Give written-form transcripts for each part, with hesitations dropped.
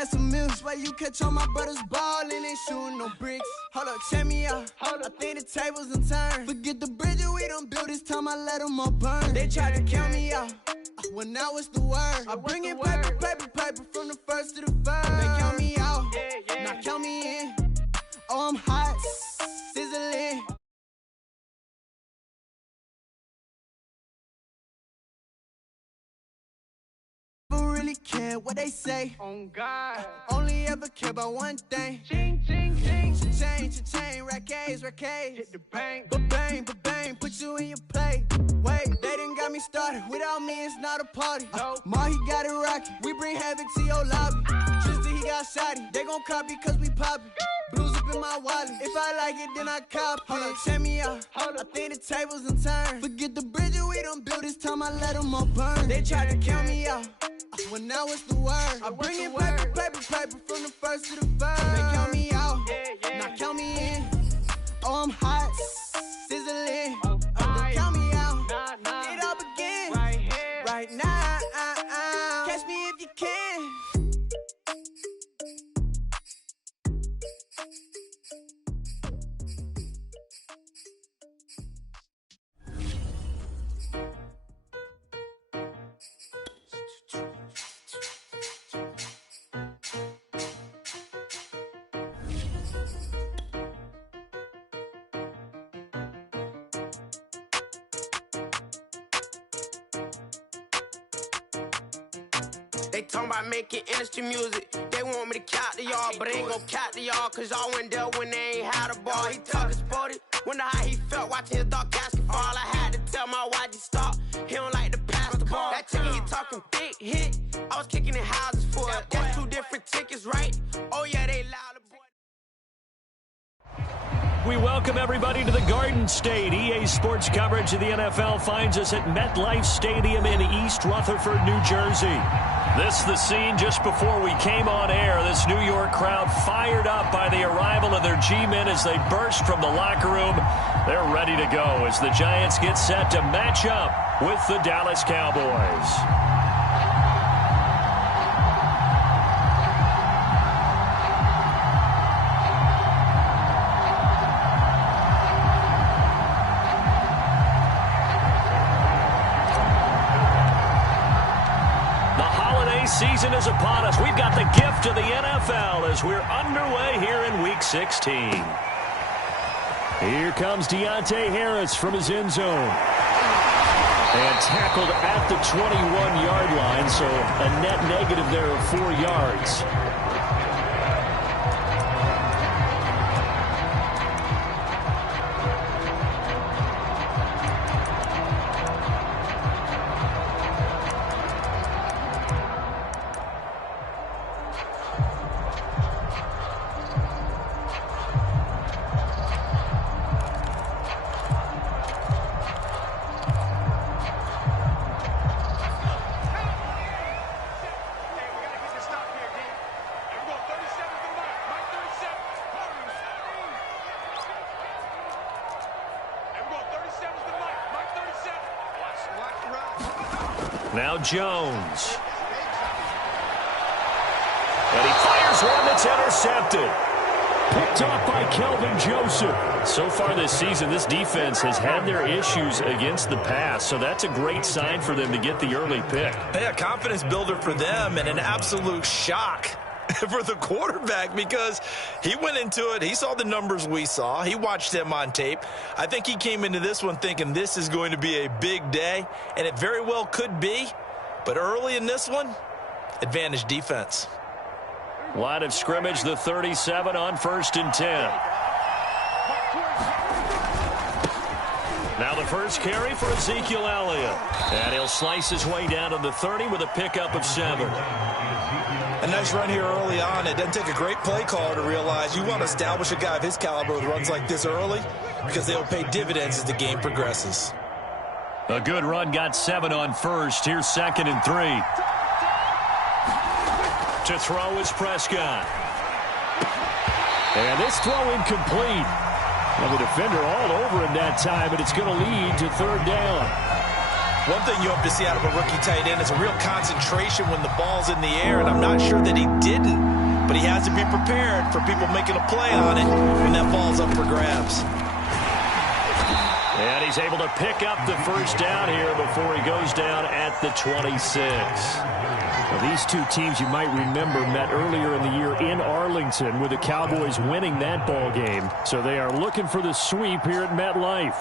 got some milk. Why you catch all my brothers ballin', ain't shooting no bricks. Hold up, check me out. I think the tables done turned. Forget the bridge we done built, this time I let them all burn. They tried to count me out, when now it's the word. I bring in paper, paper, paper from the first to the third. They count me out, now count me in. Oh, I'm hot, sizzling. Really care what they say. Oh God, only ever care about one thing. Ching, ching, ching. Cha-ching, rack-A's. Hit the bank, ba-bang, put you in your plate. Wait, they done got me started. Without me, it's not a party. Ma, he got it rockin'. We bring havoc to your lobby. Tristan, he got shotty. They gon' copy cause we poppin'. Blues up in my wallet. If I like it, then I cop it. Hold up, check me out. I think the tables done turned. Forget the bridge we done built, this time I let them all burn. They tried to count me out, when now it's the word. I bring in paper, paper, paper from the first to the third. They count me out, now count me in. Oh, I'm hot, sizzling. Don't count me out, it all begin right here, right now. Catch me if you can. They talking about making industry music. They want me to count to y'all, but I ain't gon' count to y'all, cause y'all went there when they ain't had a ball. He talking sporty, wonder how he felt watching his dog casket fall. I had to tell my YG stop, he don't like to pass the ball. That chicken, he talking big hit, I was kicking in houses for it. That's two different tickets, right? Oh yeah, they loud. We welcome everybody to the Garden State. EA Sports coverage of the NFL finds us at MetLife Stadium in East Rutherford, New Jersey. This is the scene just before we came on air. This New York crowd fired up by the arrival of their G-men as they burst from the locker room. They're ready to go as the Giants get set to match up with the Dallas Cowboys. Season is upon us. We've got the gift of the NFL as we're underway here in Week 16. Here comes Deontay Harris from his end zone. And tackled at the 21-yard line, so a net negative there of 4 yards. Now Jones. And he fires one that's intercepted. Picked off by Kelvin Joseph. So far this season, this defense has had their issues against the pass, so that's a great sign for them to get the early pick. Yeah, confidence builder for them and an absolute shock for the quarterback because he went into it. He saw the numbers we saw. He watched them on tape. I think he came into this one thinking this is going to be a big day, and it very well could be. But early in this one, advantage defense. Line of scrimmage, the 37 on 1st and 10. Now the first carry for Ezekiel Elliott. And he'll slice his way down to the 30 with a pickup of 7. A nice run here early on. It doesn't take a great play caller to realize you want to establish a guy of his caliber with runs like this early because they'll pay dividends as the game progresses. A good run got 7 on 1st. Here's 2nd and 3. To throw is Prescott. And this throw incomplete. Well, the defender all over him that time, but it's going to lead to 3rd down. One thing you hope to see out of a rookie tight end is a real concentration when the ball's in the air, and I'm not sure that he didn't, but he has to be prepared for people making a play on it when that ball's up for grabs. And he's able to pick up the first down here before he goes down at the 26. Now, these two teams you might remember met earlier in the year in Arlington with the Cowboys winning that ball game. So they are looking for the sweep here at MetLife.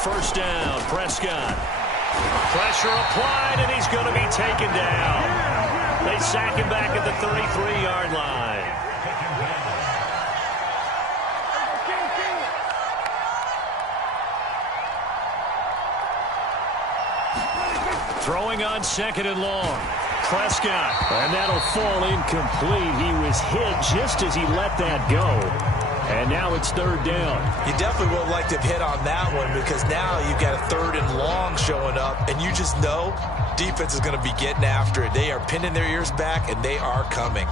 First down, Prescott. Pressure applied, and he's going to be taken down. They sack him back at the 33-yard line. Throwing on second and long. Prescott, and that'll fall incomplete. He was hit just as he let that go. And now it's third down. You definitely would like to have hit on that one because now you've got a third and long showing up, and you just know defense is going to be getting after it. They are pinning their ears back, and they are coming.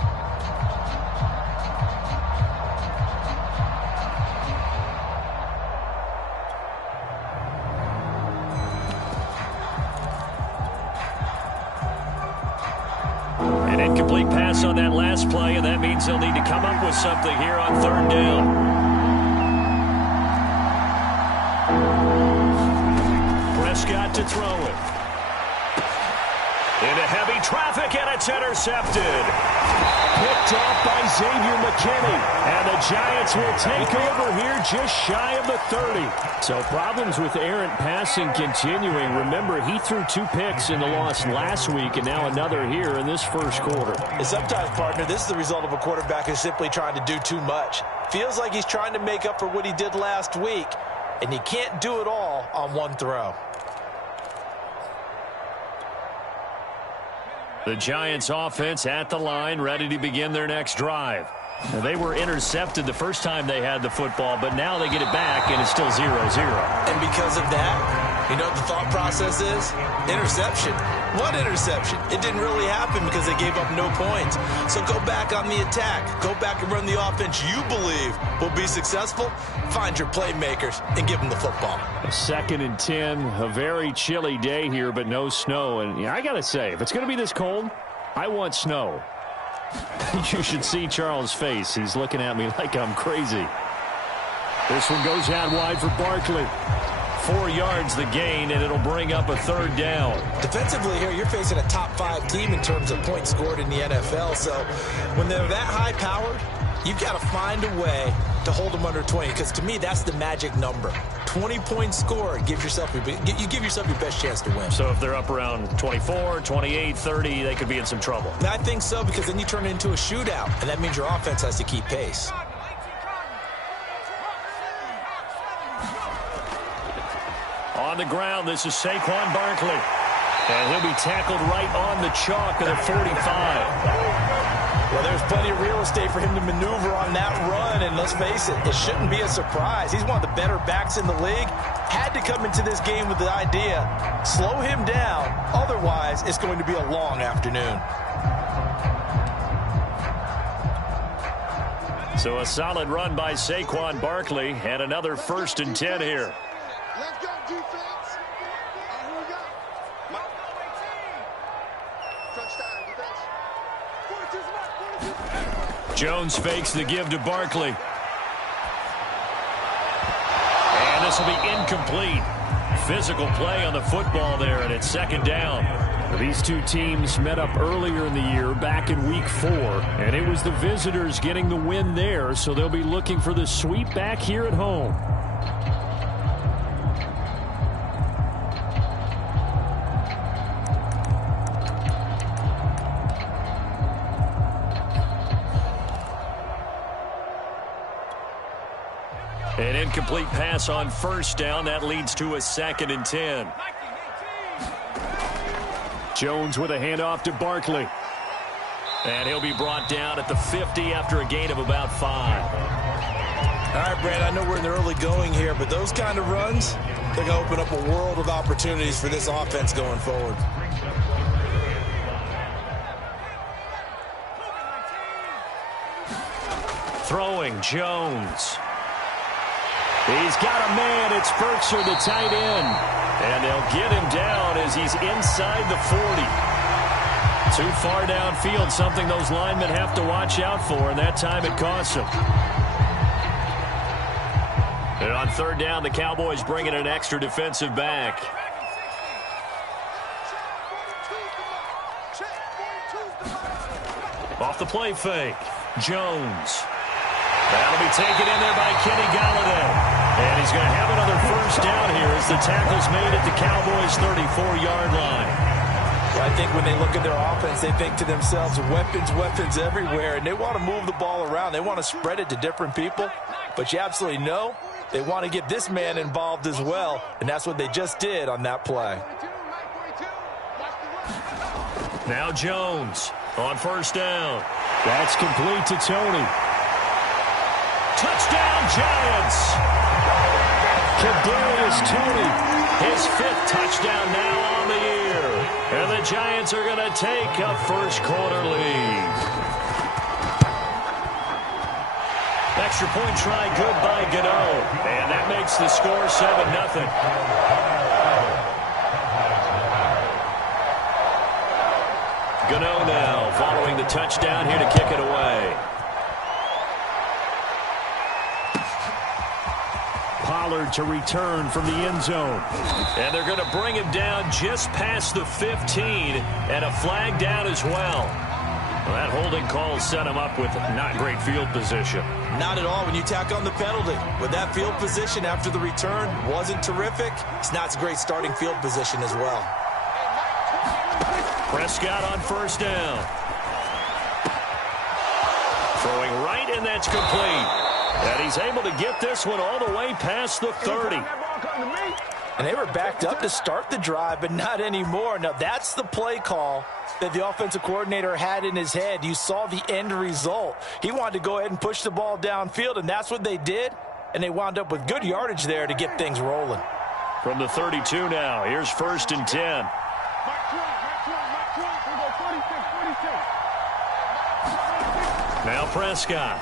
An incomplete pass on that last play, and that means they'll need to come up with something here on third down. Prescott to throw it. Into heavy traffic, and it's intercepted. Picked off by Xavier McKinney. And the Giants will take over here just shy of the 30. So problems with errant passing continuing. Remember, he threw 2 picks in the loss last week, and now another here in this first quarter. And sometimes, partner, this is the result of a quarterback who's simply trying to do too much. Feels like he's trying to make up for what he did last week, and you can't do it all on one throw. The Giants offense at the line, ready to begin their next drive. Now, they were intercepted the first time they had the football, but now they get it back, and it's still 0-0. And because of that, you know what the thought process is? Interception. What interception? It didn't really happen because they gave up no points. So go back on the attack. Go back and run the offense you believe will be successful. Find your playmakers and give them the football. A 2nd and 10, a very chilly day here, but no snow. And I got to say, if it's going to be this cold, I want snow. You should see Charles' face. He's looking at me like I'm crazy. This one goes out wide for Barkley. 4 yards the gain, and it'll bring up a third down. Defensively here, you're facing a top 5 team in terms of points scored in the NFL. So when they're that high powered, you've got to find a way to hold them under 20, because to me, that's the magic number. 20 points scored, you give yourself your best chance to win. So if they're up around 24, 28, 30, they could be in some trouble. I think so, because then you turn it into a shootout, and that means your offense has to keep pace. On the ground, this is Saquon Barkley. And he'll be tackled right on the chalk of the 45. Well, there's plenty of real estate for him to maneuver on that run, and let's face it, it shouldn't be a surprise. He's one of the better backs in the league. Had to come into this game with the idea, slow him down, otherwise it's going to be a long afternoon. So a solid run by Saquon Barkley, and another 1st and 10 here. Let's go, defense. Here we go. Touchdown, defense. 42. Jones fakes the give to Barkley. And this will be incomplete. Physical play on the football there, and it's 2nd down. These two teams met up earlier in the year, back in week 4, and it was the visitors getting the win there, so they'll be looking for the sweep back here at home. An incomplete pass on 1st down. That leads to a 2nd and 10. Jones with a handoff to Barkley. And he'll be brought down at the 50 after a gain of about 5. All right, Brad, I know we're in the early going here, but those kind of runs, They're going to open up a world of opportunities for this offense going forward. Throwing, Jones. He's got a man. It's Firkser, the tight end. And they'll get him down as he's inside the 40. Too far downfield, something those linemen have to watch out for, and that time it costs them. And on third down, the Cowboys bring in an extra defensive back. Off the play fake, Jones. That'll be taken in there by Kenny Golladay. And he's going to have another first down here as the tackle's made at the Cowboys' 34-yard line. I think when they look at their offense, they think to themselves, weapons everywhere, and they want to move the ball around. They want to spread it to different people, but you absolutely know they want to get this man involved as well, and that's what they just did on that play. Now Jones on first down. That's complete to Tony. Touchdown, Giants! Kadarius Toney, his 5th touchdown now on the year. And the Giants are going to take a first-quarter lead. Extra point try good by Gano. And that makes the score 7-0. Gano now following the touchdown here to kick it away. Pollard to return from the end zone. And they're going to bring him down just past the 15, and a flag down as well. Well, that holding call set him up with not great field position. Not at all when you tack on the penalty. With that field position after the return wasn't terrific, it's not a great starting field position as well. Prescott on first down. Throwing right, and that's complete. And he's able to get this one all the way past the 30. And they were backed up to start the drive, but not anymore. Now, that's the play call that the offensive coordinator had in his head. You saw the end result. He wanted to go ahead and push the ball downfield, and that's what they did. And they wound up with good yardage there to get things rolling. From the 32 now, here's 1st and 10. Now Prescott.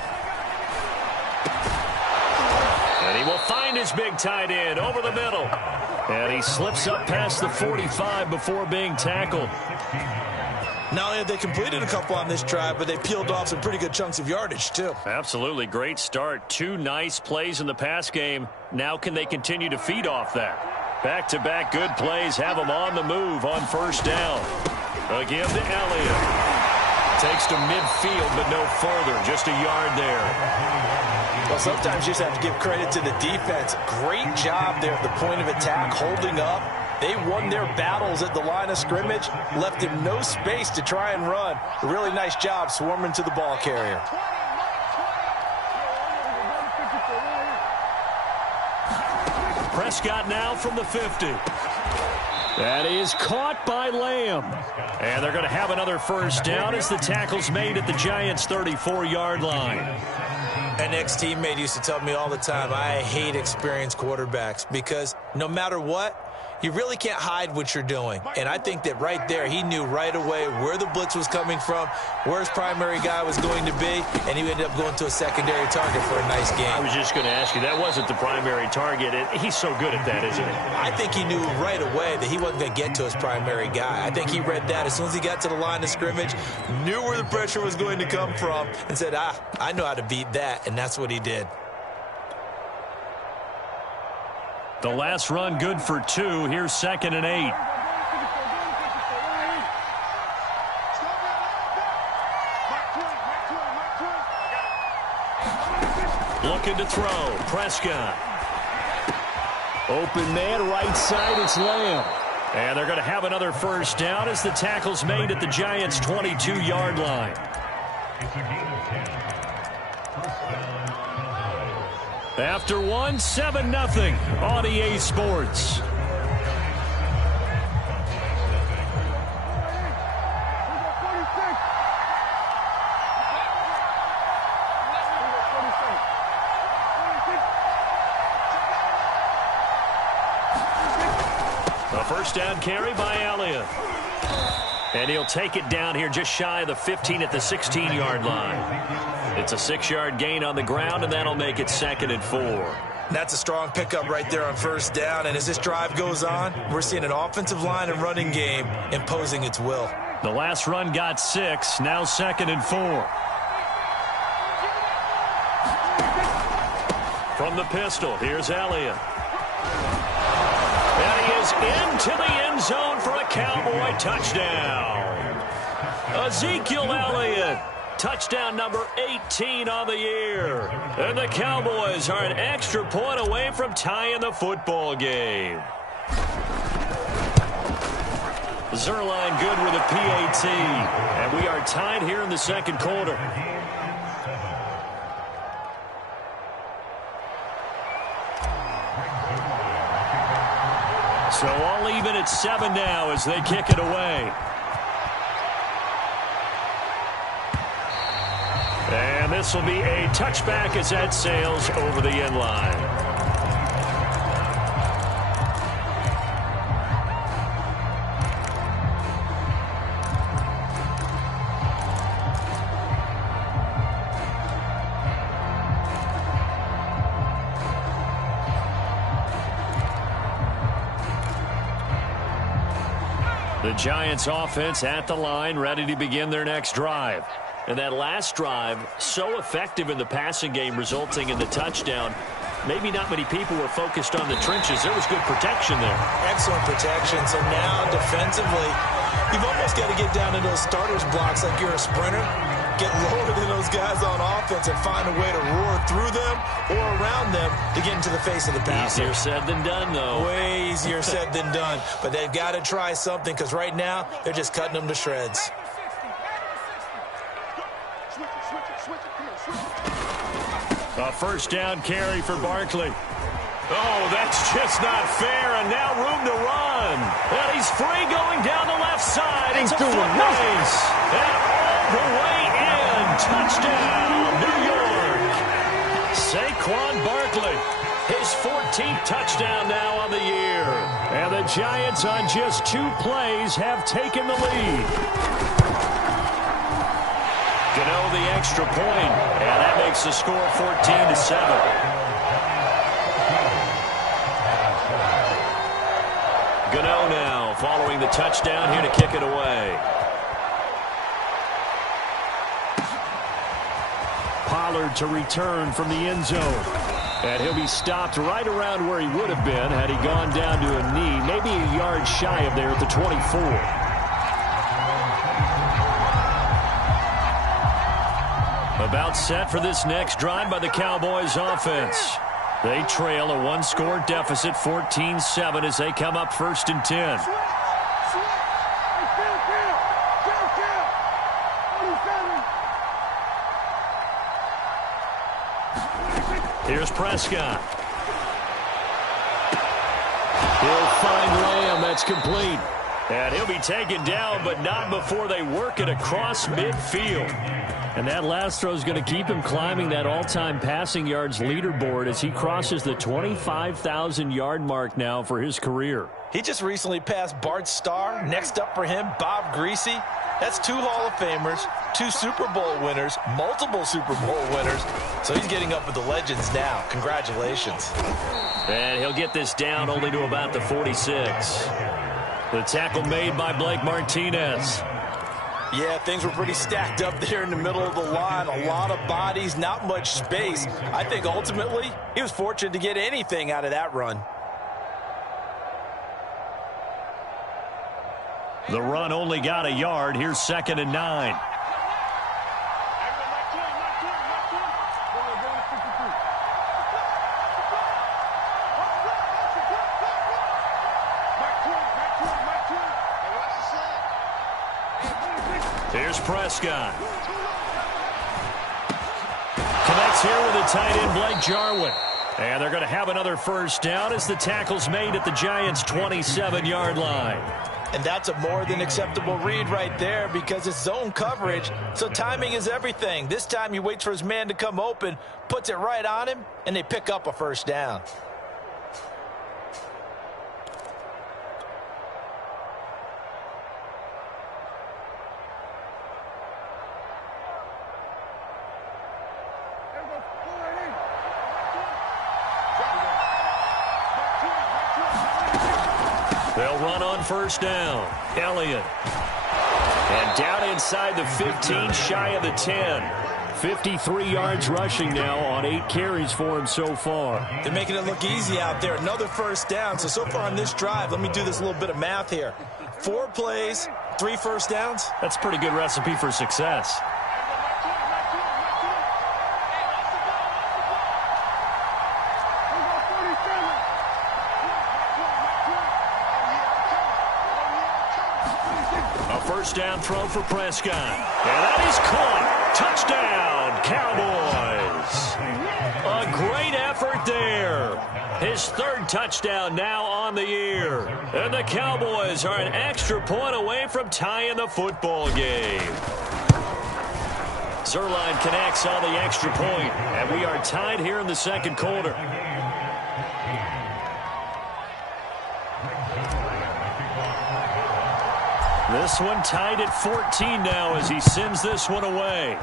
And he will find his big tight end over the middle. And he slips up past the 45 before being tackled. Not only have they completed a couple on this drive, but they peeled off some pretty good chunks of yardage, too. Absolutely. Great start. 2 nice plays in the pass game. Now can they continue to feed off that? Back-to-back good plays have them on the move on first down. Again to Elliott. Takes to midfield, but no further. Just a yard there. Well, sometimes you just have to give credit to the defense. Great job there at the point of attack, holding up. They won their battles at the line of scrimmage, left him no space to try and run. A really nice job swarming to the ball carrier. Prescott now from the 50. That is caught by Lamb. And they're going to have another first down as the tackle's made at the Giants' 34-yard line. An ex-teammate used to tell me all the time, I hate experienced quarterbacks because no matter what, you really can't hide what you're doing. And I think that right there, he knew right away where the blitz was coming from, where his primary guy was going to be, and he ended up going to a secondary target for a nice game. I was just going to ask you, that wasn't the primary target. He's so good at that, isn't he? I think he knew right away that he wasn't going to get to his primary guy. I think he read that as soon as he got to the line of scrimmage, knew where the pressure was going to come from, and said, I know how to beat that, and that's what he did. The last run good for 2. Here's 2nd and 8. Looking to throw. Prescott. Open man, right side, it's Lamb. And they're going to have another first down as the tackle's made at the Giants' 22-yard line. After 7-0 on EA Sports. first down carry by Elliott. And he'll take it down here just shy of the 15 at the 16-yard line. It's a 6-yard gain on the ground, and that'll make it 2nd and 4. That's a strong pickup right there on first down. And as this drive goes on, we're seeing an offensive line and running game imposing its will. The last run got 6. Now 2nd and 4. From the pistol, here's Elliott. And he is into the end zone for a Cowboy touchdown. Ezekiel Elliott. Touchdown number 18 on the year. And the Cowboys are an extra point away from tying the football game. Zuerlein good with a PAT. And we are tied here in the second quarter. So all even at 7 now as they kick it away. And this will be a touchback as that sails over the end line. The Giants offense at the line, ready to begin their next drive. And that last drive, so effective in the passing game, resulting in the touchdown. Maybe not many people were focused on the trenches. There was good protection there. Excellent protection. So now defensively, you've almost got to get down to those starters blocks like you're a sprinter. Get lower than those guys on offense and find a way to roar through them or around them to get into the face of the passer. Easier said than done, though. Way easier said than done. But they've got to try something because right now they're just cutting them to shreds. A first down carry for Barkley. Oh, that's just not fair, and now room to run. And he's free going down the left side. It's a foot race. And all the way in. Touchdown, New York. Saquon Barkley. His 14th touchdown now on the year. And the Giants on just 2 plays have taken the lead. Gano the extra point, and that makes the score 14-7. Gano now following the touchdown here to kick it away. Pollard to return from the end zone. And he'll be stopped right around where he would have been had he gone down to a knee, maybe a yard shy of there at the 24. About set for this next drive by the Cowboys offense. They trail a 1-score deficit, 14-7, as they come up 1st and 10. Here's Prescott. He'll find Lamb. That's complete. And he'll be taken down, but not before they work it across midfield. And that last throw is going to keep him climbing that all-time passing yards leaderboard as he crosses the 25,000-yard mark now for his career. He just recently passed Bart Starr. Next up for him, Bob Greasy. That's 2 Hall of Famers, 2 Super Bowl winners, multiple Super Bowl winners. So he's getting up with the legends now. Congratulations. And he'll get this down only to about the 46. The tackle made by Blake Martinez. Yeah, things were pretty stacked up there in the middle of the line. A lot of bodies, not much space. I think ultimately he was fortunate to get anything out of that run. The run only got a yard. Here's 2nd and 9. Here's Prescott. Connects here with a tight end, Blake Jarwin. And they're going to have another first down as the tackle's made at the Giants' 27-yard line. And that's a more than acceptable read right there because it's zone coverage, so timing is everything. This time he waits for his man to come open, puts it right on him, and they pick up a first down. They'll run on first down. Elliott. And down inside the 15, shy of the 10. 53 yards rushing now on 8 carries for him so far. They're making it look easy out there. Another first down. So far on this drive, let me do this little bit of math here. 4 plays, 3 first downs. That's a pretty good recipe for success. A first down throw for Prescott. And that is caught. Touchdown, Cowboys. A great effort there. His 3rd touchdown now on the year. And the Cowboys are an extra point away from tying the football game. Zuerlein connects on the extra point, and we are tied here in the second quarter. This one tied at 14 now as he sends this one away.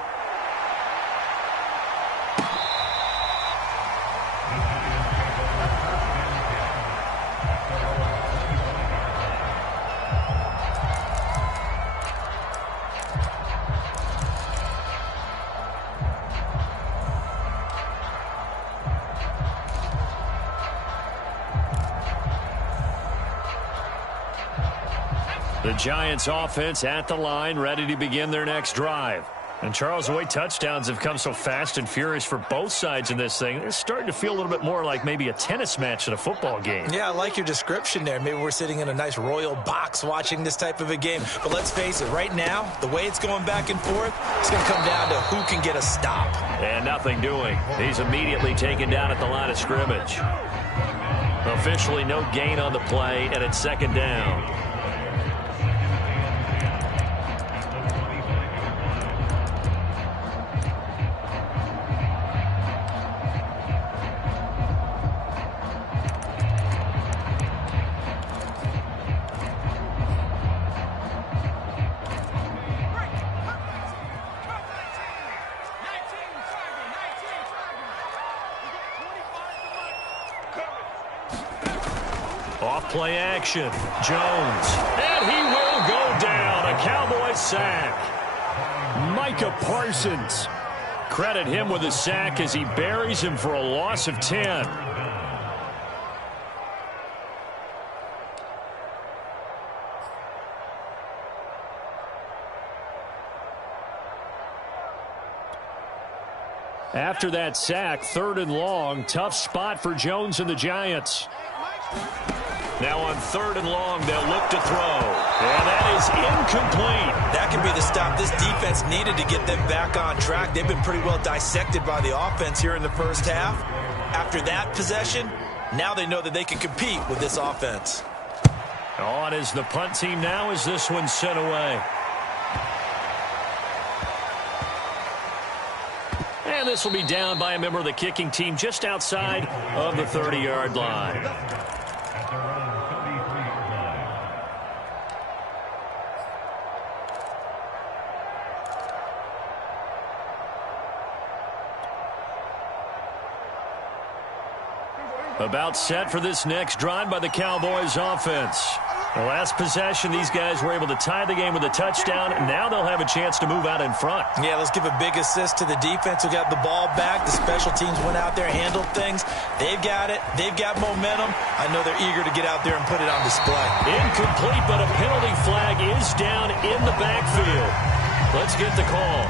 The Giants offense at the line, ready to begin their next drive. And Charles, the way touchdowns have come so fast and furious for both sides in this thing, it's starting to feel a little bit more like maybe a tennis match in a football game. Yeah, I like your description there. Maybe we're sitting in a nice royal box watching this type of a game. But let's face it, right now, the way it's going back and forth, it's going to come down to who can get a stop. And nothing doing. He's immediately taken down at the line of scrimmage. Officially no gain on the play, and it's second down. Off-play action. Jones. And he will go down. A Cowboys sack. Micah Parsons. Credit him with a sack as he buries him for a loss of 10. After that sack, 3rd and long. Tough spot for Jones and the Giants. Now on 3rd and long, they'll look to throw. And that is incomplete. That could be the stop this defense needed to get them back on track. They've been pretty well dissected by the offense here in the first half. After that possession, now they know that they can compete with this offense. On is the punt team now as this one's sent away. And this will be down by a member of the kicking team just outside of the 30-yard line. About set for this next drive by the Cowboys offense. The last possession, these guys were able to tie the game with a touchdown, and now they'll have a chance to move out in front. Yeah, let's give a big assist to the defense who got the ball back. The special teams went out there, handled things. They've got it. They've got momentum. I know they're eager to get out there and put it on display. Incomplete, but a penalty flag is down in the backfield. Let's get the call.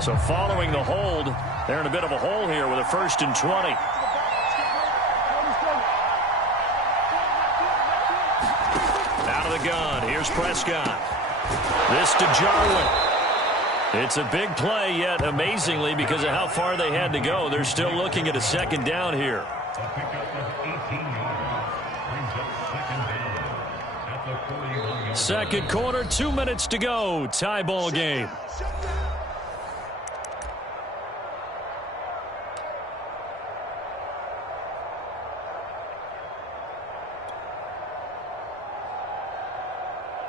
So following the hold, they're in a bit of a hole here with a 1st and 20. Out of the gun, here's Prescott. This to Jarwin. It's a big play, yet amazingly, because of how far they had to go, they're still looking at a 2nd down here. Second quarter, 2 minutes to go. Tie ball game.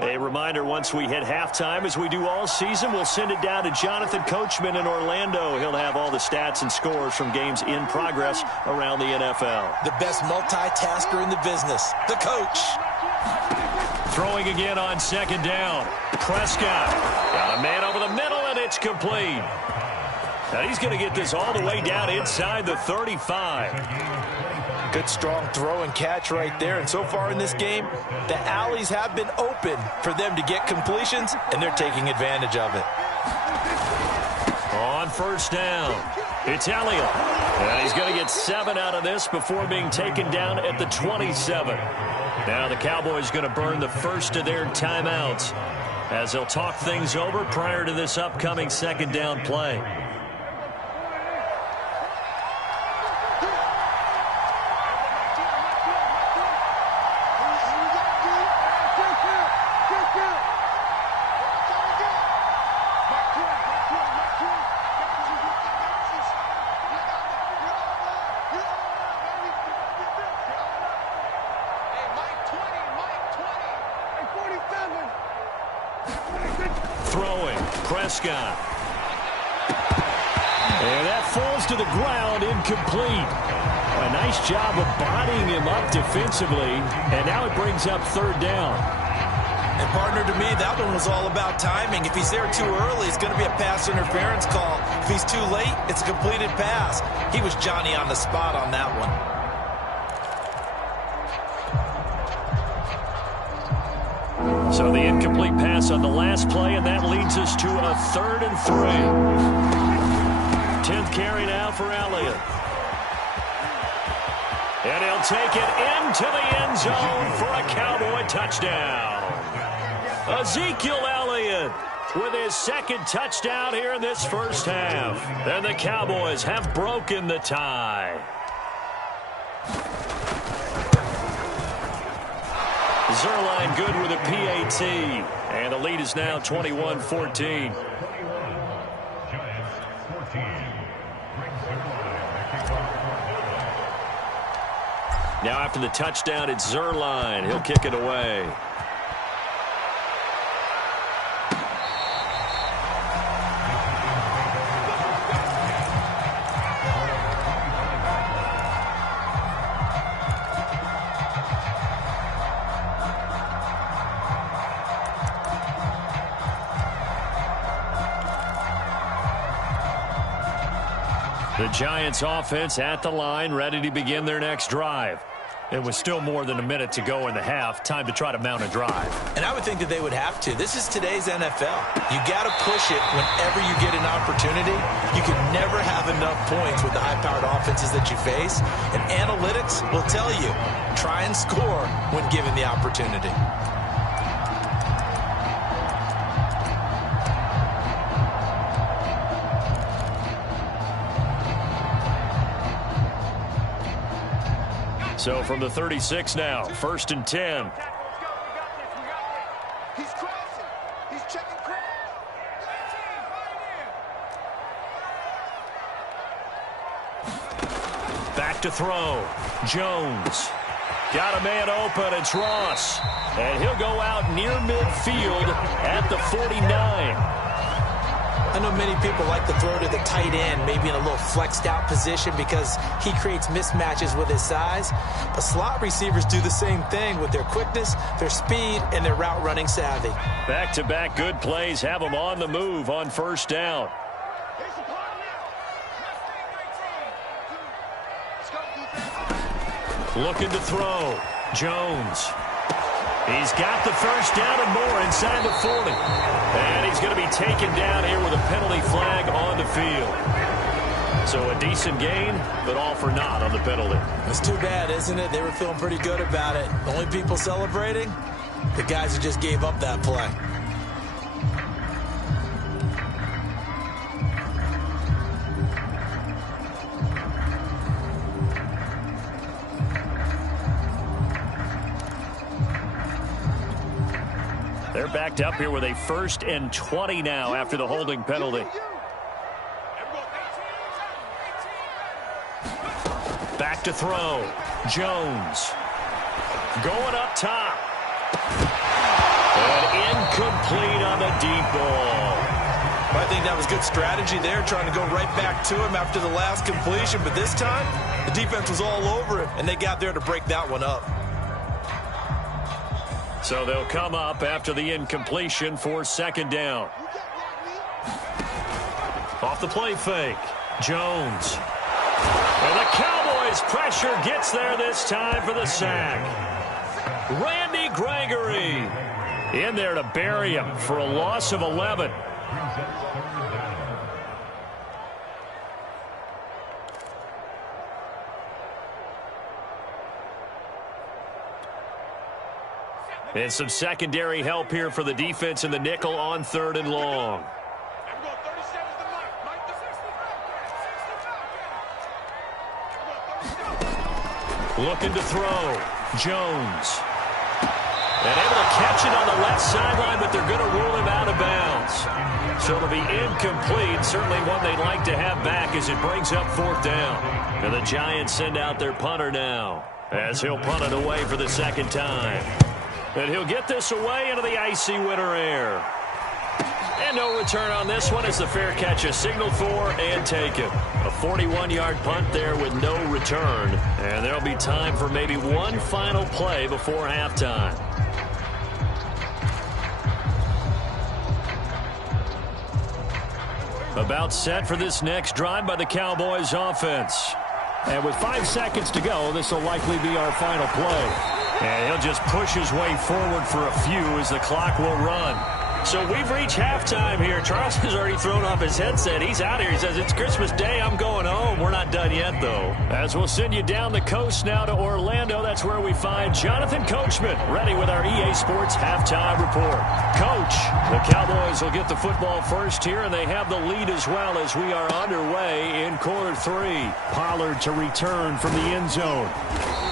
A reminder, once we hit halftime, as we do all season, we'll send it down to Jonathan Coachman in Orlando. He'll have all the stats and scores from games in progress around the NFL. The best multitasker in the business, the coach. Throwing again on second down. Prescott got a man over the middle, and it's complete. Now he's going to get this all the way down inside the 35. Good strong throw and catch right there. And so far in this game, the alleys have been open for them to get completions, and they're taking advantage of it. On first down, it's Elliott. And he's going to get 7 out of this before being taken down at the 27. Now the Cowboys going to burn the first of their timeouts as they'll talk things over prior to this upcoming second down play. Throwing, Prescott. And that falls to the ground, incomplete. A nice job of bodying him up defensively, and now it brings up third down. And partner, to me, that one was all about timing. If he's there too early, it's going to be a pass interference call. If he's too late, it's a completed pass. He was Johnny on the spot on that one. So the incomplete pass on the last play, and that leads us to a 3rd and 3. 10th carry now for Elliott. And he'll take it into the end zone for a Cowboy touchdown. Ezekiel Elliott with his 2nd touchdown here in this first half. And the Cowboys have broken the tie. Zuerlein good with a PAT. And the lead is now 21-14. Now after the touchdown, it's Zuerlein. He'll kick it away. The Giants offense at the line, ready to begin their next drive. It was still more than a minute to go in the half. Time to try to mount a drive. And I would think that they would have to. This is today's NFL. You got to push it whenever you get an opportunity. You can never have enough points with the high-powered offenses that you face. And analytics will tell you, try and score when given the opportunity. So from the 36 now, 1st and 10. He's crossing. He's checking cross. Back to throw. Jones. Got a man open. It's Ross. And he'll go out near midfield at the 49. I know many people like to throw to the tight end, maybe in a little flexed out position because he creates mismatches with his size. But slot receivers do the same thing with their quickness, their speed, and their route running savvy. Back-to-back good plays have them on the move on first down. Looking to throw. Jones. He's got the first down and more inside the 40. And he's going to be taken down here with a penalty flag on the field. So a decent gain, but all for naught on the penalty. It's too bad, isn't it? They were feeling pretty good about it. The only people celebrating, the guys who just gave up that play. They're backed up here with a 1st and 20 now after the holding penalty. Back to throw. Jones. Going up top. And Incomplete on the deep ball. I think that was good strategy there, trying to go right back to him after the last completion. But this time, the defense was all over him, and they got there to break that one up. So they'll come up after the incompletion for second down. Off the play fake, Jones. And the Cowboys' pressure gets there this time for the sack. Randy Gregory in there to bury him for a loss of 11. And some secondary help here for the defense in the nickel on 3rd and long. Looking to throw. Jones. And able to catch it on the left sideline, but they're going to rule him out of bounds. So it'll be incomplete. Certainly one they'd like to have back as it brings up 4th down. And the Giants send out their punter now as he'll punt it away for the second time. And he'll get this away into the icy winter air. And no return on this one as the fair catch is signaled for and taken. A 41-yard punt there with no return. And there'll be time for maybe one final play before halftime. About set for this next drive by the Cowboys offense. And with 5 seconds to go, this will likely be our final play. And he'll just push his way forward for a few as the clock will run. So we've reached halftime here. Charles has already thrown off his headset. He's out here. He says, it's Christmas Day. I'm going home. We're not done yet, though. As we'll send you down the coast now to Orlando. That's where we find Jonathan Coachman ready with our EA Sports halftime report. Coach, the Cowboys will get the football first here, and they have the lead as well as we are underway in quarter 3. Pollard to return from the end zone.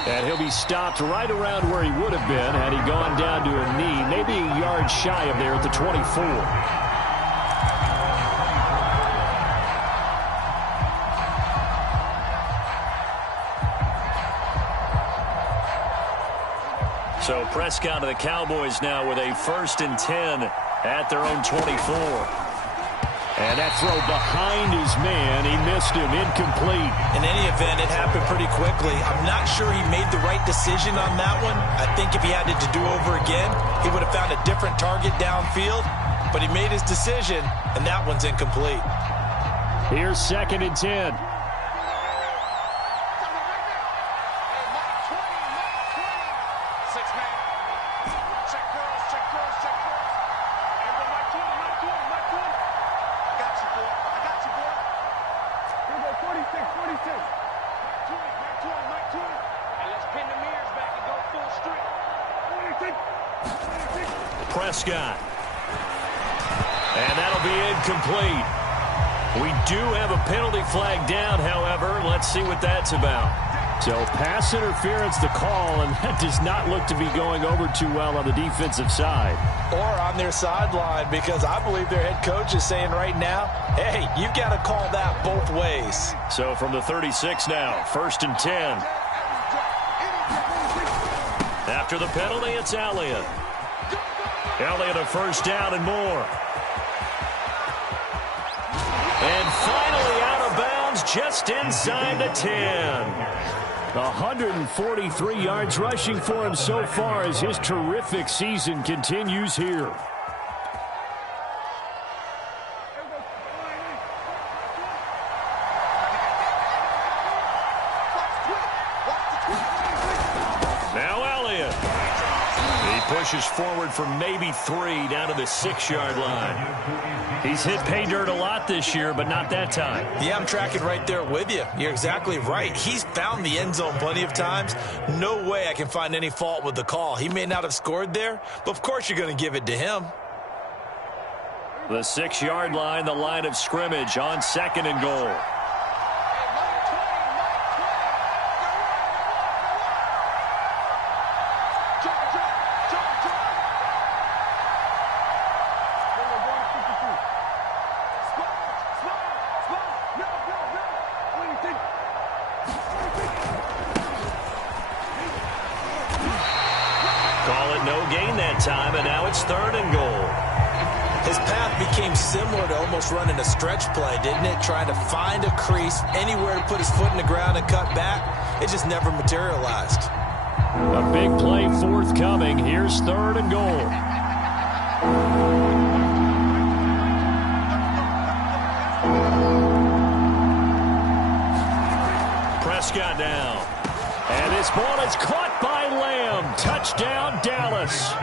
And he'll be stopped right around where he would have been had he gone down to a knee, maybe a yard shy of there at the 24. So Prescott of the Cowboys now with a 1st and 10 at their own 24. And that throw behind his man, he missed him, incomplete. In any event, it happened pretty quickly. I'm not sure he made the right decision on that one. I think if he had it to do over again, he would have found a different target downfield. But he made his decision, and that one's incomplete. Here's 2nd and 10. Prescott. And that'll be incomplete. We do have a penalty flag down, however. Let's see what that's about. So pass interference the call, and that does not look to be going over too well on the defensive side. Or on their sideline, because I believe their head coach is saying right now, hey, you've got to call that both ways. So from the 36 now, 1st and 10. After the penalty, it's Elliott. Elliott a 1st down and more. And finally out of bounds just inside the 10. 143 yards rushing for him so far as his terrific season continues here. Now Elliott. He pushes forward for maybe 3 down to the 6-yard line. He's hit pay dirt a lot this year, but not that time. Yeah, I'm tracking right there with you. You're exactly right. He's found the end zone plenty of times. No way I can find any fault with the call. He may not have scored there, but of course you're going to give it to him. The 6-yard line, the line of scrimmage on 2nd and goal. Call it no gain that time, and now it's 3rd and goal. His path became similar to almost running a stretch play, didn't it? Trying to find a crease, anywhere to put his foot in the ground and cut back. It just never materialized. A big play forthcoming. Here's 3rd and goal. Prescott down. And this ball is caught by Lamb. Touchdown, Dallas.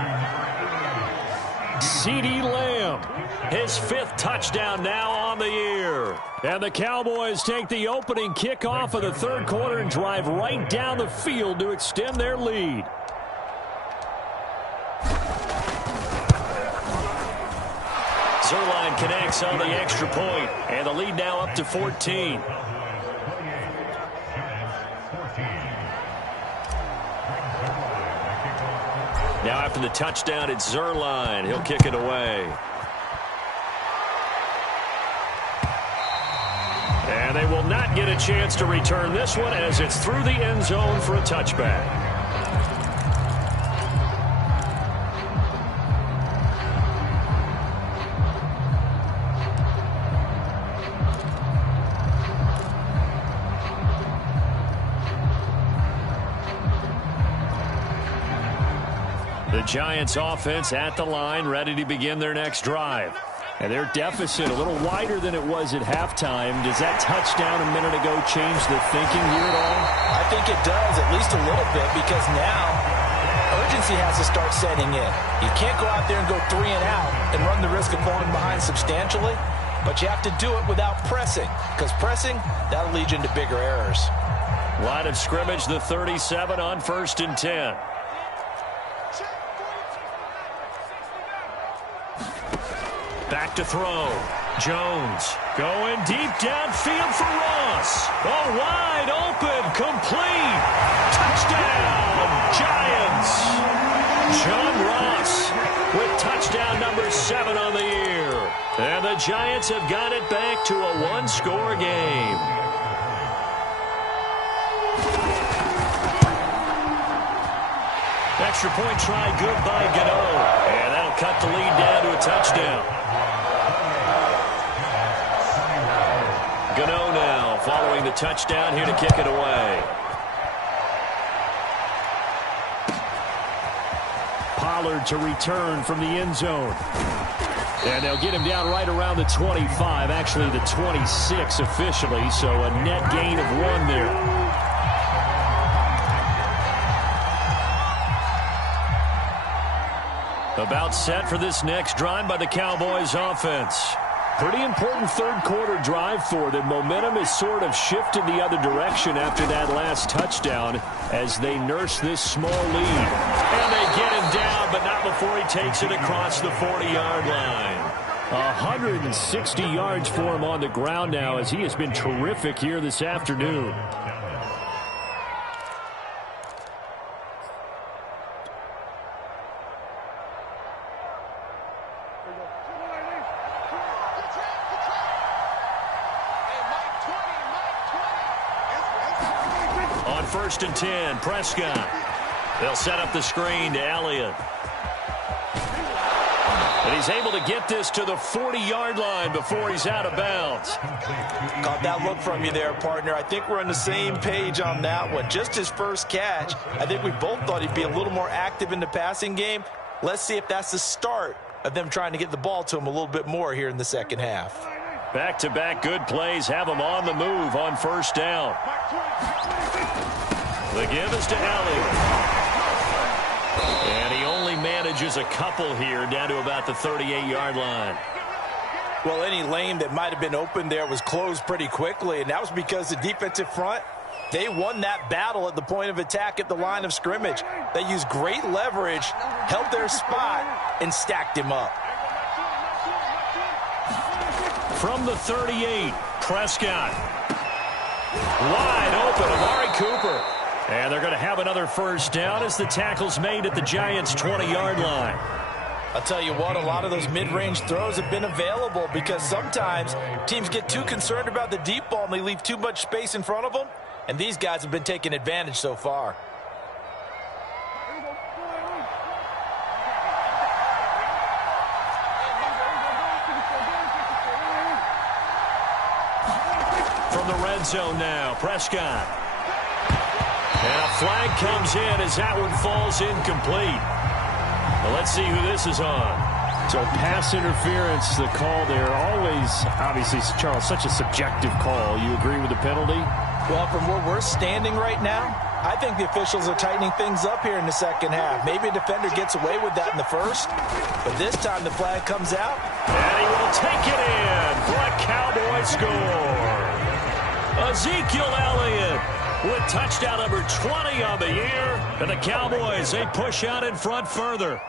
CeeDee Lamb, his 5th touchdown now on the year. And the Cowboys take the opening kickoff of the 3rd quarter and drive right down the field to extend their lead. Zuerlein connects on the extra point, and the lead now up to 14. Now after the touchdown, it's Zuerlein. He'll kick it away. And they will not get a chance to return this one as it's through the end zone for a touchback. The Giants offense at the line, ready to begin their next drive. And their deficit a little wider than it was at halftime. Does that touchdown a minute ago change the thinking here at all? I think it does, at least a little bit, because now urgency has to start setting in. You can't go out there and go 3 and out and run the risk of falling behind substantially, but you have to do it without pressing, because pressing, that'll lead you into bigger errors. Line of scrimmage, the 37 on 1st and 10. Back to throw. Jones going deep downfield for Ross. Oh, wide open, complete. Touchdown, Giants. John Ross with touchdown number 7 on the year. And the Giants have got it back to a 1-score game. Extra point try good by Gano. And that'll cut the lead down to a touchdown. Gano now following the touchdown here to kick it away. Pollard to return from the end zone. And they'll get him down right around the 25, actually the 26 officially, so a net gain of 1 there. About set for this next drive by the Cowboys offense. Pretty important 3rd quarter drive for them. Momentum has sort of shifted the other direction after that last touchdown as they nurse this small lead. And they get him down, but not before he takes it across the 40-yard line. 160 yards for him on the ground now as he has been terrific here this afternoon. On 1st and 10, Prescott. They'll set up the screen to Elliott. And he's able to get this to the 40-yard line before he's out of bounds. Caught that look from you there, partner. I think we're on the same page on that one. Just his first catch. I think we both thought he'd be a little more active in the passing game. Let's see if that's the start of them trying to get the ball to him a little bit more here in the second half. Back-to-back good plays have him on the move on 1st down. The give is to Elliott. And he only manages a couple here down to about the 38-yard line. Well, any lane that might have been open there was closed pretty quickly, and that was because the defensive front, they won that battle at the point of attack at the line of scrimmage. They used great leverage, held their spot, and stacked him up. From the 38, Prescott. Wide open, Amari Cooper. And they're going to have another 1st down as the tackle's made at the Giants' 20-yard line. I'll tell you what, a lot of those mid-range throws have been available because sometimes teams get too concerned about the deep ball and they leave too much space in front of them. And these guys have been taking advantage so far. end zone now. Prescott. And a flag comes in as that one falls incomplete. Well, let's see who this is on. So pass interference, the call there. Always, obviously, Charles, such a subjective call. You agree with the penalty? Well, from where we're standing right now, I think the officials are tightening things up here in the second half. Maybe a defender gets away with that in the first, but this time the flag comes out. And he will take it in for a Cowboy score. Ezekiel Elliott with touchdown number 20 on the year. And the Cowboys, they push out in front further.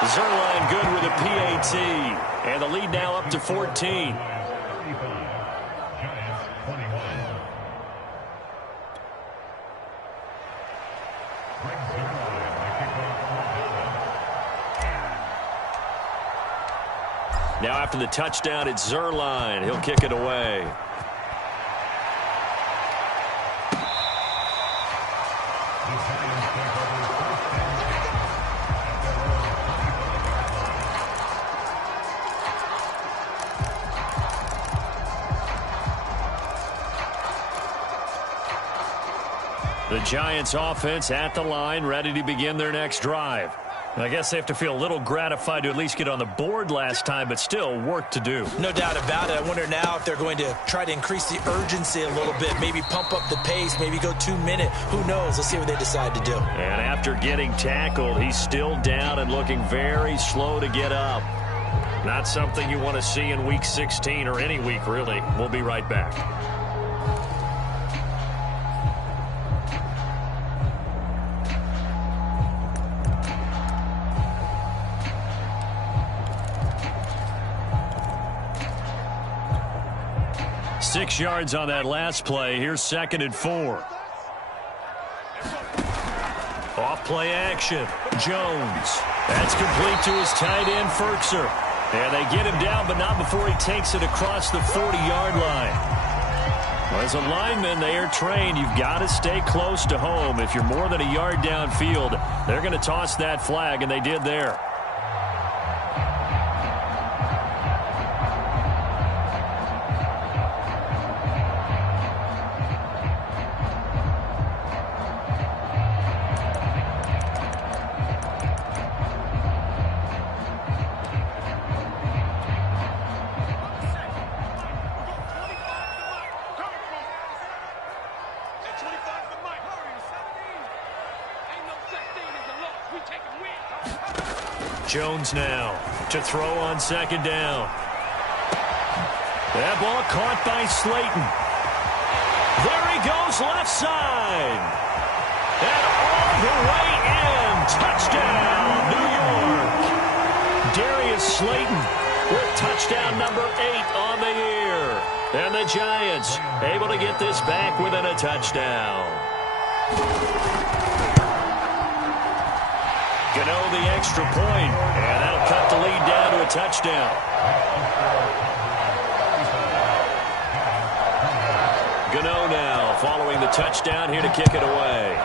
Zuerlein good with a PAT. And the lead now up to 14. Now after the touchdown, it's Zuerlein. He'll kick it away. The Giants offense at the line, ready to begin their next drive. I guess they have to feel a little gratified to at least get on the board last time, but still work to do. No doubt about it. I wonder now if they're going to try to increase the urgency a little bit, maybe pump up the pace, maybe go 2 minute. Who knows? Let's see what they decide to do. And after getting tackled, he's still down and looking very slow to get up. Not something you want to see in Week 16 or any week, really. We'll be right back. Six yards on that last play. Here's 2nd and 4. Off play action. Jones. That's complete to his tight end, Firkser. And they get him down, but not before he takes it across the 40-yard line. Well, as a lineman, they are trained. You've got to stay close to home. If you're more than a yard downfield, they're going to toss that flag, and they did there. Jones now to throw on 2nd down. That ball caught by Slayton. There he goes left side. And all the way in. Touchdown, New York. Darius Slayton with touchdown number 8 on the year. And the Giants able to get this back within a touchdown. Gano the extra point, and that'll cut the lead down to a touchdown. Gano now following the touchdown here to kick it away.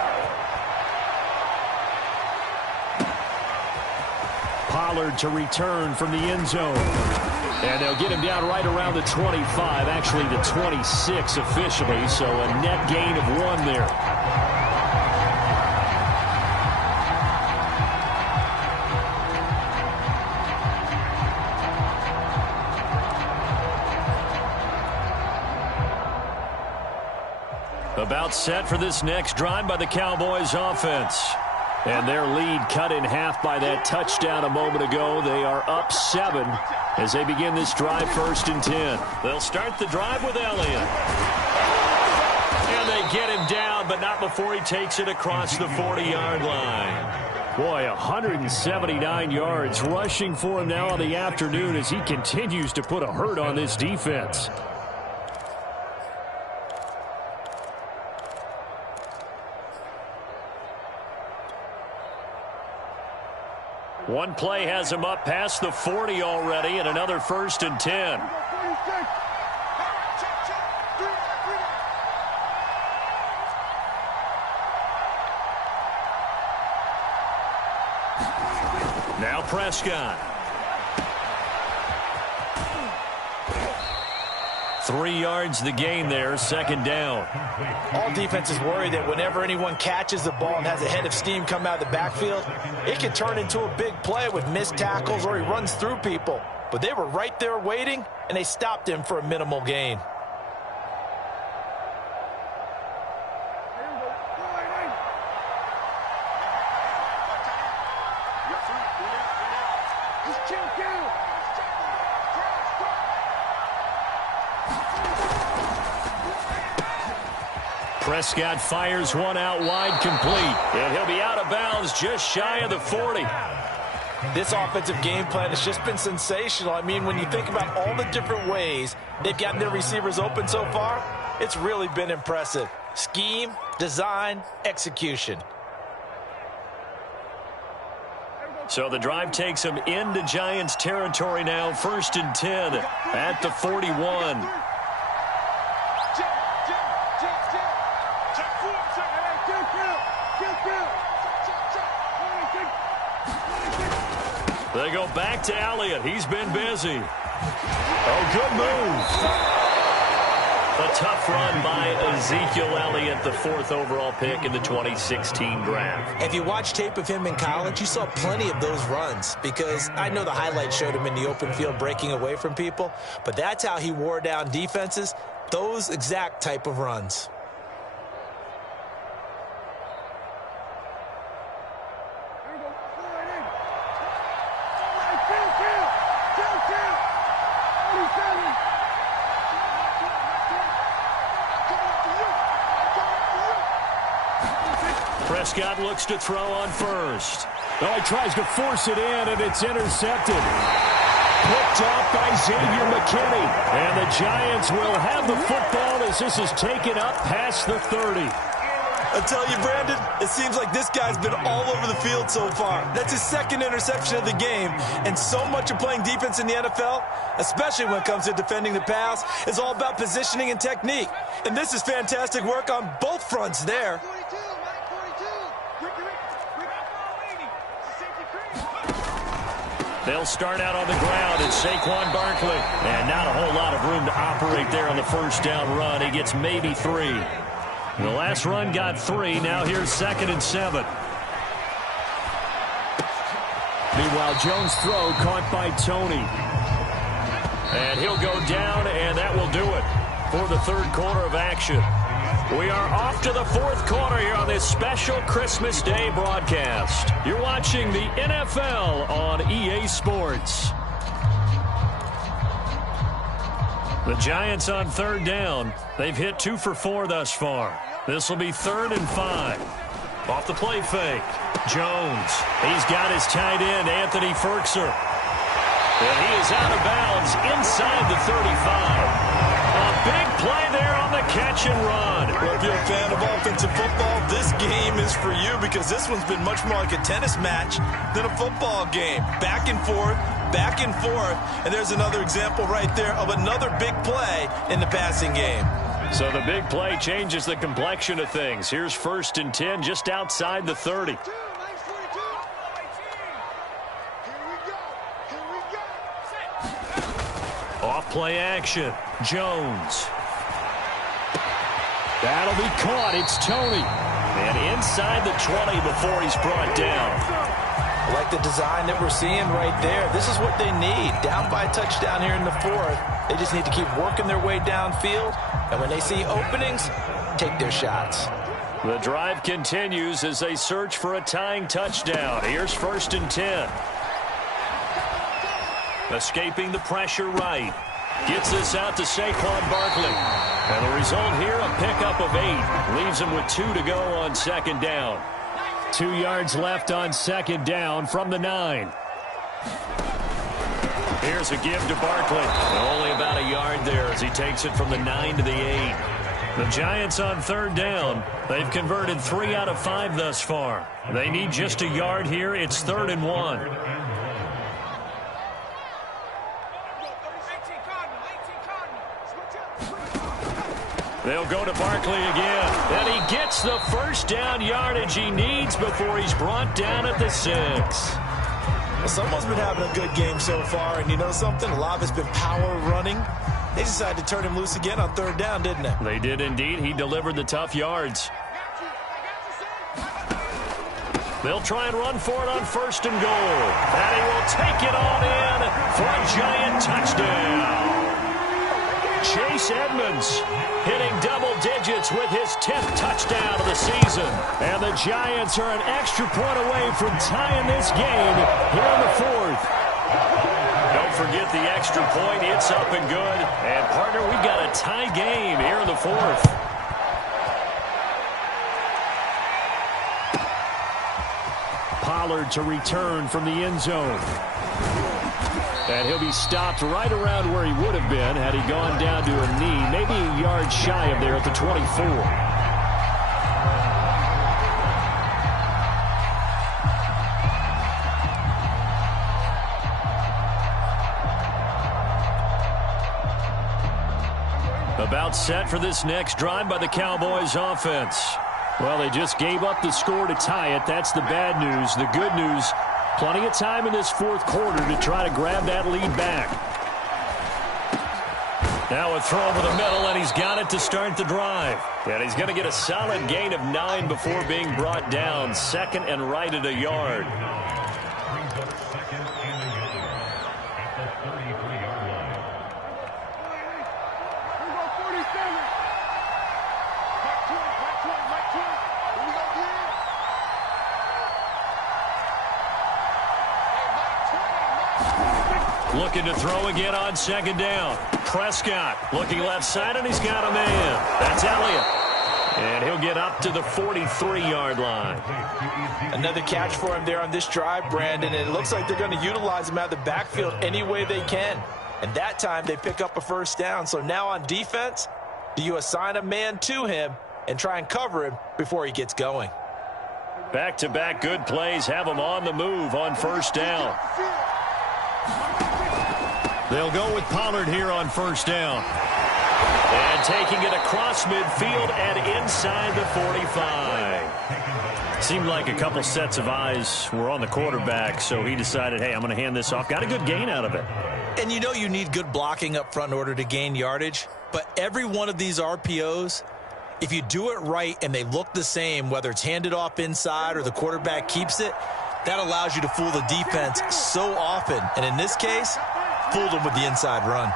Pollard to return from the end zone. And they'll get him down right around the 25, actually the 26 officially, so a net gain of 1 there. About set for this next drive by the Cowboys offense. And their lead cut in half by that touchdown a moment ago. They are up 7 as they begin this drive 1st and 10. They'll start the drive with Elliott. And they get him down, but not before he takes it across the 40-yard line. Boy, 179 yards rushing for him now on the afternoon as he continues to put a hurt on this defense. One play has him up past the 40 already, and another 1st and 10. Now Prescott. 3 yards the gain there, second down. All defenses worry that whenever anyone catches the ball and has a head of steam come out of the backfield, it can turn into a big play with missed tackles or he runs through people. But they were right there waiting, and they stopped him for a minimal gain. Prescott fires one out wide, complete. And he'll be out of bounds just shy of the 40. This offensive game plan has just been sensational. I mean, when you think about all the different ways they've gotten their receivers open so far, it's really been impressive. Scheme, design, execution. So the drive takes them into Giants territory now, 1st and 10 at the 41. They go back to Elliott. He's been busy. Oh, good move. A tough run by Ezekiel Elliott, the 4th overall pick in the 2016 draft. If you watch tape of him in college, you saw plenty of those runs because I know the highlights showed him in the open field breaking away from people, but that's how he wore down defenses, those exact type of runs. Prescott looks to throw on first. Oh, he tries to force it in, and it's intercepted. Picked off by Xavier McKinney. And the Giants will have the football as this is taken up past the 30. I tell you, Brandon, it seems like this guy's been all over the field so far. That's his 2nd interception of the game. And so much of playing defense in the NFL, especially when it comes to defending the pass, is all about positioning and technique. And this is fantastic work on both fronts there. They'll start out on the ground. It's Saquon Barkley. And not a whole lot of room to operate there on the first down run. He gets maybe 3. The last run got 3. Now here's 2nd and 7. Meanwhile, Jones' throw caught by Tony. And he'll go down, and that will do it for the 3rd quarter of action. We are off to the 4th quarter here on this special Christmas Day broadcast. You're watching the NFL on EA Sports. The Giants on 3rd down. They've hit 2 for 4 thus far. This will be 3rd and 5. Off the play fake. Jones. He's got his tight end, Anthony Ferkser. And he is out of bounds inside the 35. A big play there on the catch and run. Well, if you're a fan of offensive football, this game is for you because this one's been much more like a tennis match than a football game. Back and forth, and there's another example right there of another big play in the passing game. So the big play changes the complexion of things. Here's 1st and 10 just outside the 30. Off play action. Jones. That'll be caught. It's Tony. And inside the 20 before he's brought down. I like the design that we're seeing right there. This is what they need. Down by a touchdown here in the 4th. They just need to keep working their way downfield. And when they see openings, take their shots. The drive continues as they search for a tying touchdown. Here's 1st and 10. Escaping the pressure right. Gets this out to Saquon Barkley. And the result here, a pickup of 8. Leaves him with 2 to go on 2nd down. 2 yards left on 2nd down from the 9. Here's a give to Barkley. Only about a yard there as he takes it from the 9 to the 8. The Giants on 3rd down. They've converted 3 out of 5 thus far. They need just a yard here. It's 3rd and 1. They'll go to Barkley again. And he gets the first down yardage he needs before he's brought down at the 6. Well, someone's been having a good game so far, and you know something? A lot of it's been power running. They decided to turn him loose again on third down, didn't they? They did indeed. He delivered the tough yards. They'll try and run for it on first and goal. And he will take it on in for a giant touchdown. Chase Edmonds hitting double digits with his 10th touchdown of the season. And the Giants are an extra point away from tying this game here in the fourth. Don't forget the extra point. It's up and good. And, partner, we've got a tie game here in the fourth. Pollard to return from the end zone. And he'll be stopped right around where he would have been had he gone down to a knee, maybe a yard shy of there at the 24. About set for this next drive by the Cowboys offense. Well, they just gave up the score to tie it. That's the bad news. The good news, plenty of time in this fourth quarter to try to grab that lead back. Now a throw over the middle, and he's got it to start the drive. And he's going to get a solid gain of 9 before being brought down. Second and right at a yard. Looking to throw again on second down. Prescott looking left side, and he's got a man. That's Elliott. And he'll get up to the 43-yard line. Another catch for him there on this drive, Brandon. And it looks like they're going to utilize him out of the backfield any way they can. And that time they pick up a first down. So now on defense, do you assign a man to him and try and cover him before he gets going? Back-to-back good plays have him on the move on first down. They'll go with Pollard here on first down. And taking it across midfield and inside the 45. Seemed like a couple sets of eyes were on the quarterback, so he decided, hey, I'm going to hand this off. Got a good gain out of it. And you know you need good blocking up front in order to gain yardage. But every one of these RPOs, if you do it right and they look the same, whether it's handed off inside or the quarterback keeps it, that allows you to fool the defense so often. And in this case, fooled them with the inside run.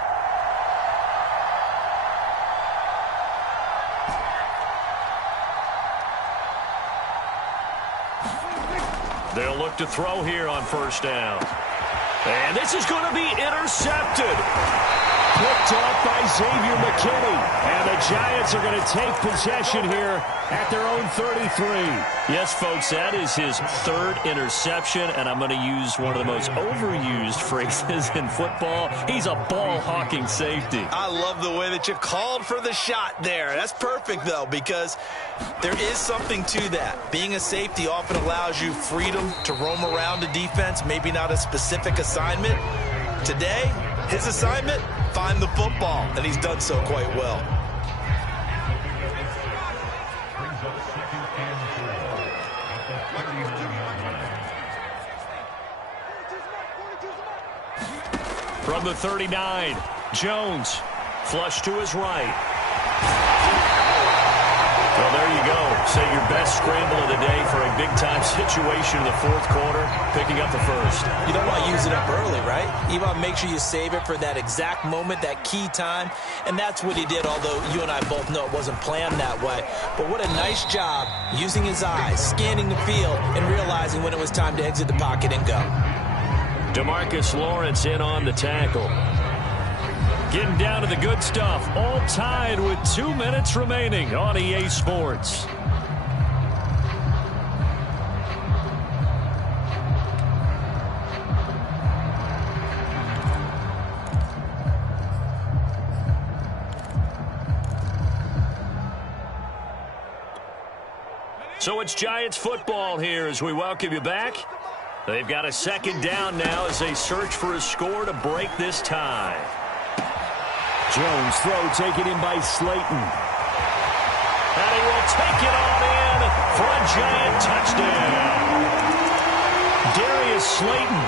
They'll look to throw here on first down. And this is going to be intercepted. Picked off by Xavier McKinney. And the Giants are going to take possession here at their own 33. Yes, folks, that is his third interception, and I'm going to use one of the most overused phrases in football. He's a ball-hawking safety. I love the way that you called for the shot there. That's perfect, though, because there is something to that. Being a safety often allows you freedom to roam around a defense, maybe not a specific assignment. Today, his assignment, find the football, and he's done so quite well. From the 39, Jones, flush to his right. Well, there you go. Say your best scramble of the day for a big-time situation in the fourth quarter, picking up the first. You don't want to use it up early, right? You want to make sure you save it for that exact moment, that key time, and that's what he did, although you and I both know it wasn't planned that way. But what a nice job using his eyes, scanning the field, and realizing when it was time to exit the pocket and go. DeMarcus Lawrence in on the tackle. Getting down to the good stuff. All tied with 2 minutes remaining on EA Sports. So it's Giants football here as we welcome you back. They've got a second down now as they search for a score to break this tie. Jones throw taken in by Slayton. And he will take it on in for a giant touchdown. Darius Slayton,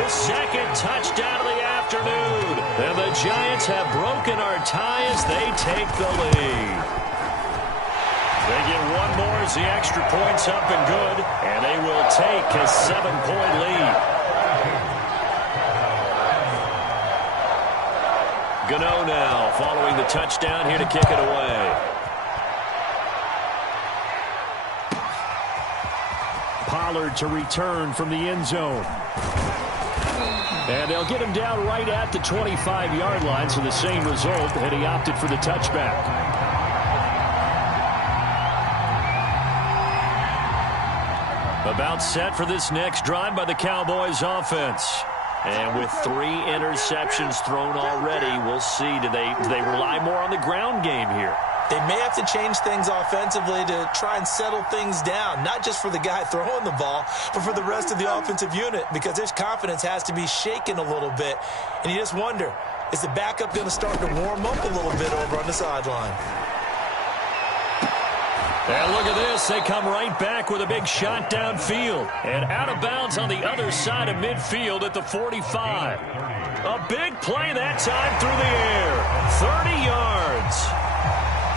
his second touchdown of the afternoon. afternoon. And the Giants have broken our tie as they take the lead. They get one more as the extra point's up and good, and they will take a 7-point lead. Gano now following the touchdown here to kick it away. Pollard to return from the end zone. And they'll get him down right at the 25-yard line, so the same result, and he opted for the touchback. About set for this next drive by the Cowboys offense. And with 3 interceptions thrown already, we'll see. Do they rely more on the ground game here? They may have to change things offensively to try and settle things down, not just for the guy throwing the ball, but for the rest of the offensive unit, because their confidence has to be shaken a little bit. And you just wonder, is the backup going to start to warm up a little bit over on the sideline? And look at this. They come right back with a big shot downfield. And out of bounds on the other side of midfield at the 45. A big play that time through the air. 30 yards.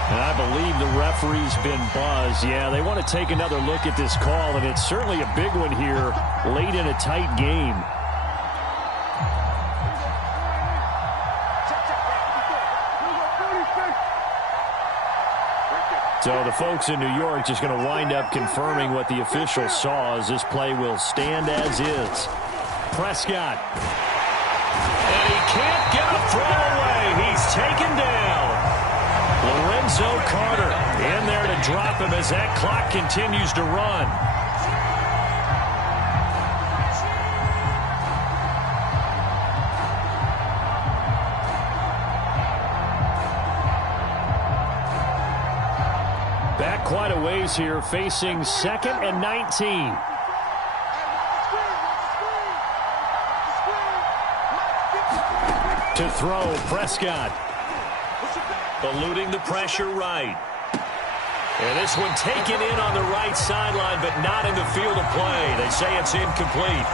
And I believe the referee's been buzzed. Yeah, they want to take another look at this call, and it's certainly a big one here late in a tight game. So the folks in New York just going to wind up confirming what the official saw, as this play will stand as is. Prescott. And he can't get a throw away. He's taken down. Lorenzo Carter in there to drop him as that clock continues to run. Back quite a ways here, facing 2nd and 19. To throw, Prescott. Eluding the pressure right. And this one taken in on the right sideline, but not in the field of play. They say it's incomplete.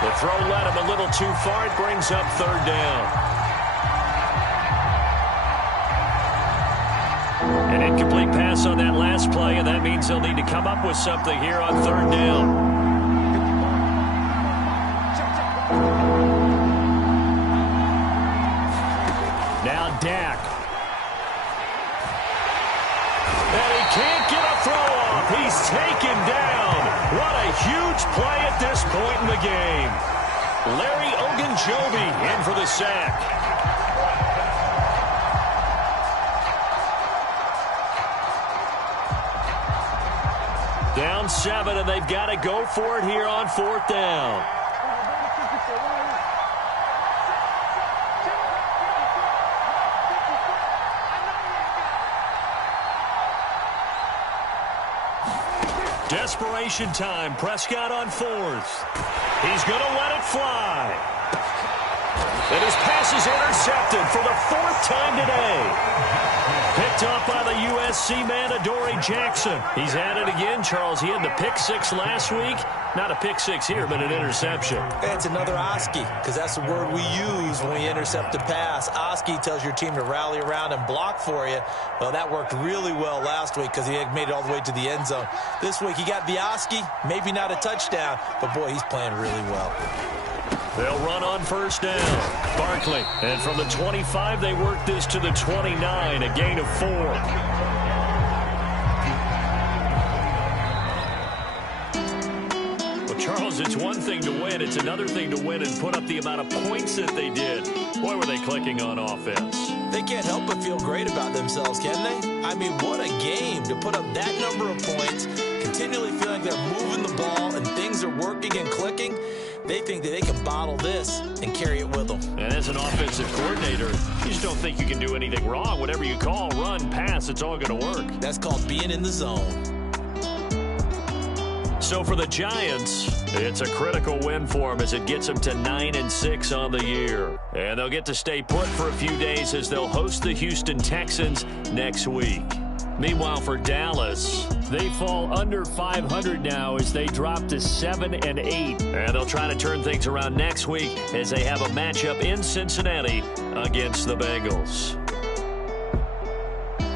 The throw led him a little too far. It brings up 3rd down. An incomplete pass on that last play, and that means they'll need to come up with something here on 3rd down. Now Dak. And he can't get a throw off. He's taken down. What a huge play at this point in the game. Larry Ogunjobi in for the sack. Down 7, and they've got to go for it here on 4th down. Desperation time. Prescott on 4th. He's going to let it fly. And his pass is intercepted for the 4th time today. Picked up by the USC man, Adoree Jackson. He's at it again, Charles. He had the pick 6 last week. Not a pick 6 here, but an interception. It's another Oski, because that's the word we use when we intercept a pass. Oski tells your team to rally around and block for you. Well, that worked really well last week because he had made it all the way to the end zone. This week he got the Oski, maybe not a touchdown, but boy, he's playing really well. They'll run on 1st down. Barkley. And from the 25, they work this to the 29, a gain of 4. Well, Charles, it's one thing to win. It's another thing to win and put up the amount of points that they did. Boy, were they clicking on offense. They can't help but feel great about themselves, can they? I mean, what a game to put up that number of points, continually feeling they're moving the ball and things are working and clicking. They think that they can bottle this and carry it with them. And as an offensive coordinator, you just don't think you can do anything wrong. Whatever you call, run, pass, it's all going to work. That's called being in the zone. So for the Giants, it's a critical win for them as it gets them to 9-6 on the year. And they'll get to stay put for a few days as they'll host the Houston Texans next week. Meanwhile, for Dallas, they fall under 500 now as they drop to 7-8. And they'll try to turn things around next week as they have a matchup in Cincinnati against the Bengals.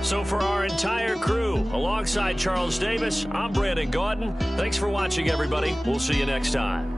So for our entire crew, alongside Charles Davis, I'm Brandon Gaudin. Thanks for watching, everybody. We'll see you next time.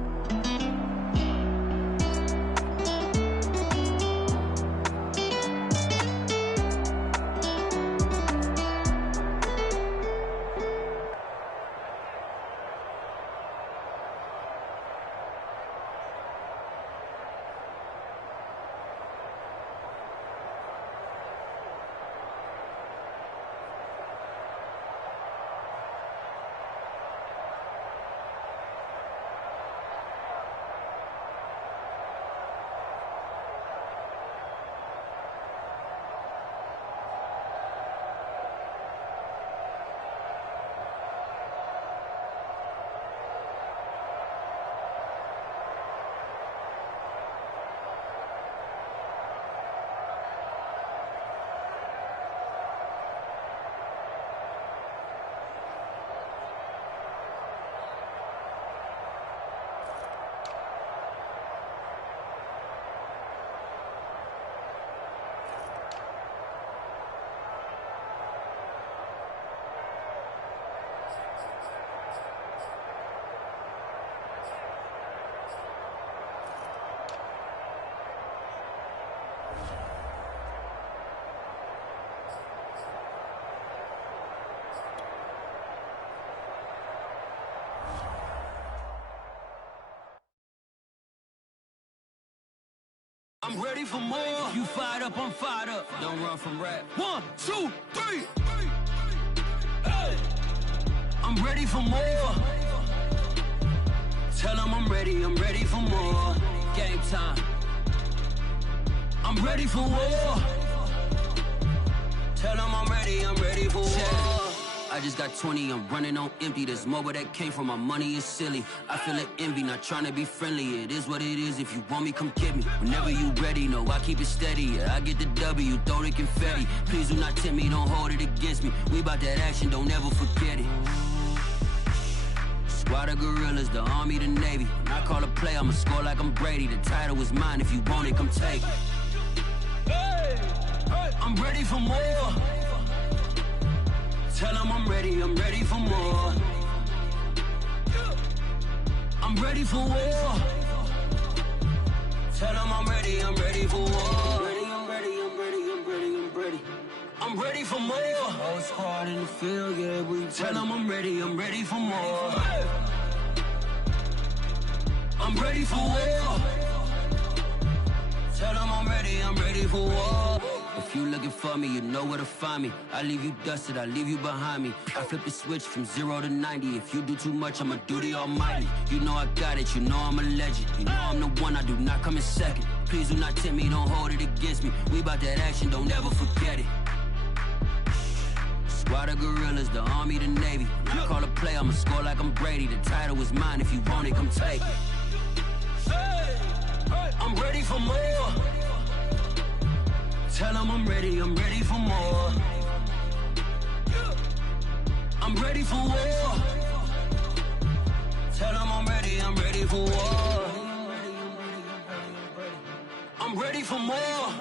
I'm ready for more. You fired up, I'm fired up. Don't run from rap. 1, 2, 3. Hey. I'm ready for more. Tell them I'm ready for more. Game time. I'm ready for war. Tell them I'm ready for war. I just got 20, I'm running on empty. This mobile that came from my money is silly. I feel it envy, not trying to be friendly. It is what it is, if you want me, come get me. Whenever you ready, no, I keep it steady. Yeah, I get the W, throw the confetti. Please do not tempt me, don't hold it against me. We bout that action, don't ever forget it. Squad of gorillas, the army, the navy. When I call a play, I'ma score like I'm Brady. The title is mine, if you want it, come take it. I'm ready for more. Tell them I'm ready for more. I'm ready for war. Tell them I'm ready for war. I'm ready for more. Whole squad in the field, yeah, we tell them I'm ready for more. I'm ready for war. Tell them I'm ready for war. If you looking for me, you know where to find me. I leave you dusted, I leave you behind me. I flip the switch from 0 to 90. If you do too much, I'ma do the almighty. You know I got it, you know I'm a legend. You know I'm the one, I do not come in second. Please do not tempt me, don't hold it against me. We bout that action, don't ever forget it. Squad of gorillas, the army, the navy. When I call a play, I'ma score like I'm Brady. The title is mine, if you want it, come take it. I'm ready for more. Tell them I'm ready for more. I'm ready for war. Tell them I'm ready for war. I'm ready for more.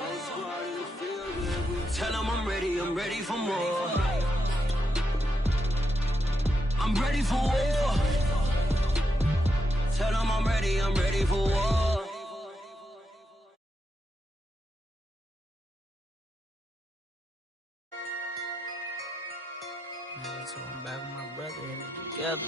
Tell them I'm ready for more. I'm ready for war. Tell them I'm ready for war. So I'm back with my brother and together.